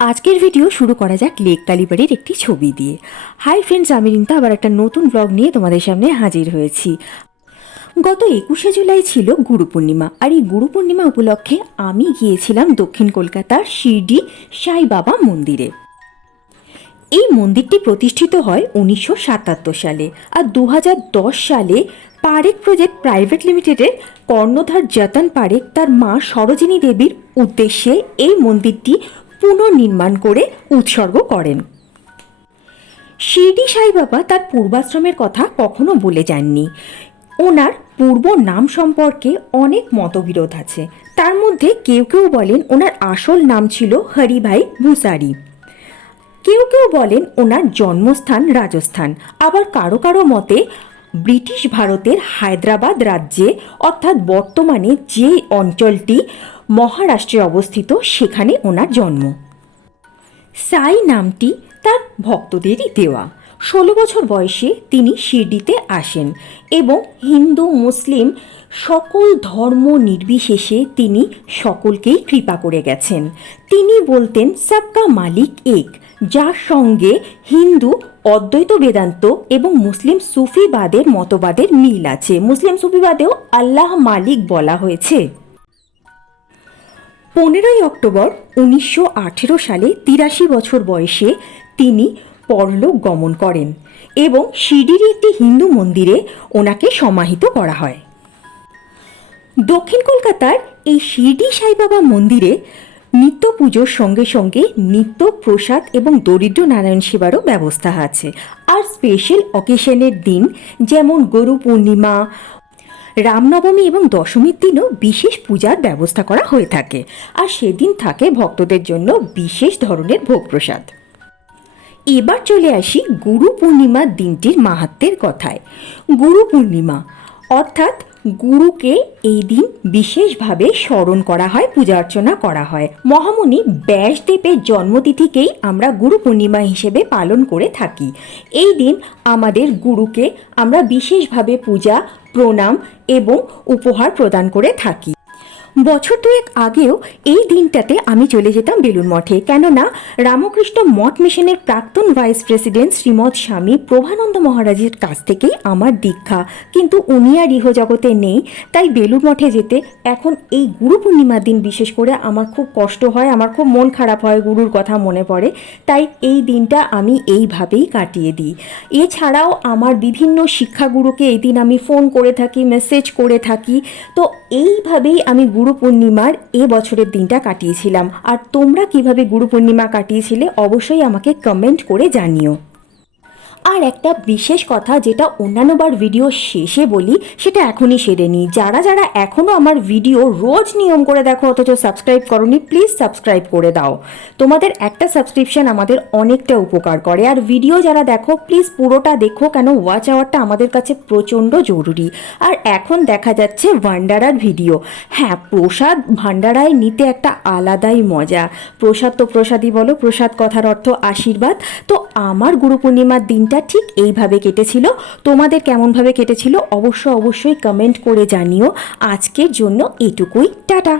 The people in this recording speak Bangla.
আজকের ভিডিও শুরু করা যাক লেক কালীবাড়ির একটি ছবি দিয়ে। হাই ফ্রেন্ডস, আমি রিন্তা আবার একটা নতুন ব্লগ নিয়ে তোমাদের সামনে হাজির হয়েছি। গত 21শে জুলাই ছিল গুরু পূর্ণিমা, আর এই গুরু পূর্ণিমা উপলক্ষে আমি গিয়েছিলাম দক্ষিণ কলকাতার শিরডি সাই বাবা মন্দিরে। এই মন্দিরটি প্রতিষ্ঠিত হয় 1977 সালে, আর 2010 সালে পারেখ প্রজেক্ট প্রাইভেট লিমিটেডের কর্ণধার যতন পারেখ তার মা সরোজিনী দেবীর উদ্দেশ্যে এই মন্দিরটি পুনর্নির্মাণ করে উৎসর্গ করেন। শিরডি সাই বাবা তার পূর্বাশ্রমের কথা কখনো বলে যাননি। ওনার পূর্ব নাম সম্পর্কে অনেক মতবিরোধ আছে। তার মধ্যে কেউ কেউ বলেন ওনার আসল নাম ছিল হরিভাই ভূসারি, কেউ কেউ বলেন ওনার জন্মস্থান রাজস্থান, আবার কারো কারো মতে ব্রিটিশ ভারতের হায়দ্রাবাদ রাজ্যে, অর্থাৎ বর্তমানে যে অঞ্চলটি মহারাষ্ট্রে অবস্থিত সেখানে ওনার জন্ম। সাই নামটি তার ভক্তদেরই দেওয়া। 16 বছর বয়সে তিনি শিরডিতে আসেন এবং হিন্দু মুসলিম সকল ধর্ম নির্বিশেষে তিনি সকলকেই কৃপা করে গেছেন। তিনি বলতেন সবকা মালিক এক, যার সঙ্গে হিন্দু অদ্বৈত বেদান্ত এবং মুসলিম সুফিবাদের মতবাদের মিল আছে। মুসলিম সুফিবাদেও আল্লাহ মালিক বলা হয়েছে। 15ই অক্টোবর 1918 সালে 83 বছর বয়সে তিনি পরলোক গমন করেন এবং শিরডির একটি হিন্দু মন্দিরে ওনাকে সমাহিত করা হয়। দক্ষিণ কলকাতার এই শিরডি সাই বাবা মন্দিরে নিত্য পুজোর সঙ্গে সঙ্গে নিত্য প্রসাদ এবং দরিদ্র নারায়ণ সেবারও ব্যবস্থা আছে। আর স্পেশাল অকেশনের দিন যেমন গুরু পূর্ণিমা, রামনবমী এবং দশমীর দিনও বিশেষ পূজার ব্যবস্থা করা হয়ে থাকে, আর সেদিন থাকে ভক্তদের জন্য বিশেষ ধরনের ভোগ প্রসাদ। এবার চলে আসি গুরু পূর্ণিমার দিনটির মাহাত্ম্যের কথায়। গুরু পূর্ণিমা অর্থাৎ গুরুকে এই দিন বিশেষভাবে স্মরণ করা হয়, পূজা অর্চনা করা হয়। মহামুনি ব্যাসদেবের জন্মতিথিকেই আমরা গুরু পূর্ণিমা হিসেবে পালন করে থাকি। এই দিন আমাদের গুরুকে আমরা বিশেষভাবে পূজা, প্রণাম এবং উপহার প্রদান করে থাকি। বছর দুয়েক আগেও এই দিনটাতে আমি চলে যেতাম বেলুড় মঠে, কেননা রামকৃষ্ণ মঠ মিশনের প্রাক্তন ভাইস প্রেসিডেন্ট শ্রীমৎ স্বামী প্রভানন্দ মহারাজের কাছ থেকেই আমার দীক্ষা, কিন্তু উনি আর ইহজগতে নেই। তাই বেলুড় মঠে যেতে এখন এই গুরু পূর্ণিমার দিন বিশেষ করে আমার খুব কষ্ট হয়, আমার খুব মন খারাপ হয়, গুরুর কথা মনে পড়ে। তাই এই দিনটা আমি এইভাবেই কাটিয়ে দিই। এছাড়াও আমার বিভিন্ন শিক্ষাগুরুকে এই দিন আমি ফোন করে থাকি, মেসেজ করে থাকি। তো এইভাবেই আমি গুরু পূর্ণিমার এ বছরের দিনটা কাটিয়েছিলাম। আর তোমরা কিভাবে গুরু পূর্ণিমা কাটিয়েছিলে অবশ্যই আমাকে কমেন্ট করে জানিও। আর একটা বিশেষ কথা যেটা অন্যান্যবার ভিডিও শেষে বলি, সেটা এখনই সেরে নিই। যারা যারা এখনও আমার ভিডিও রোজ নিয়ম করে দেখো অথচ সাবস্ক্রাইব করোনি, প্লিজ সাবস্ক্রাইব করে দাও। তোমাদের একটা সাবস্ক্রিপশন আমাদের অনেকটা উপকার করে। আর ভিডিও যারা দেখো প্লিজ পুরোটা দেখো, কেন ওয়াচ আওয়ারটা আমাদের কাছে প্রচণ্ড জরুরি। আর এখন দেখা যাচ্ছে ভান্ডারার ভিডিও। হ্যাঁ, প্রসাদ ভান্ডারায় নিতে একটা আলাদাই মজা। প্রসাদ তো প্রসাদই বলো, প্রসাদ কথার অর্থ আশীর্বাদ। তো আমার গুরু পূর্ণিমার দিনটা ঠিক এইভাবে কেটেছিল। তোমাদের কেমনভাবে কেটেছিল অবশ্যই কমেন্ট করে জানিও। আজকের জন্য এটুকুই, টাটা।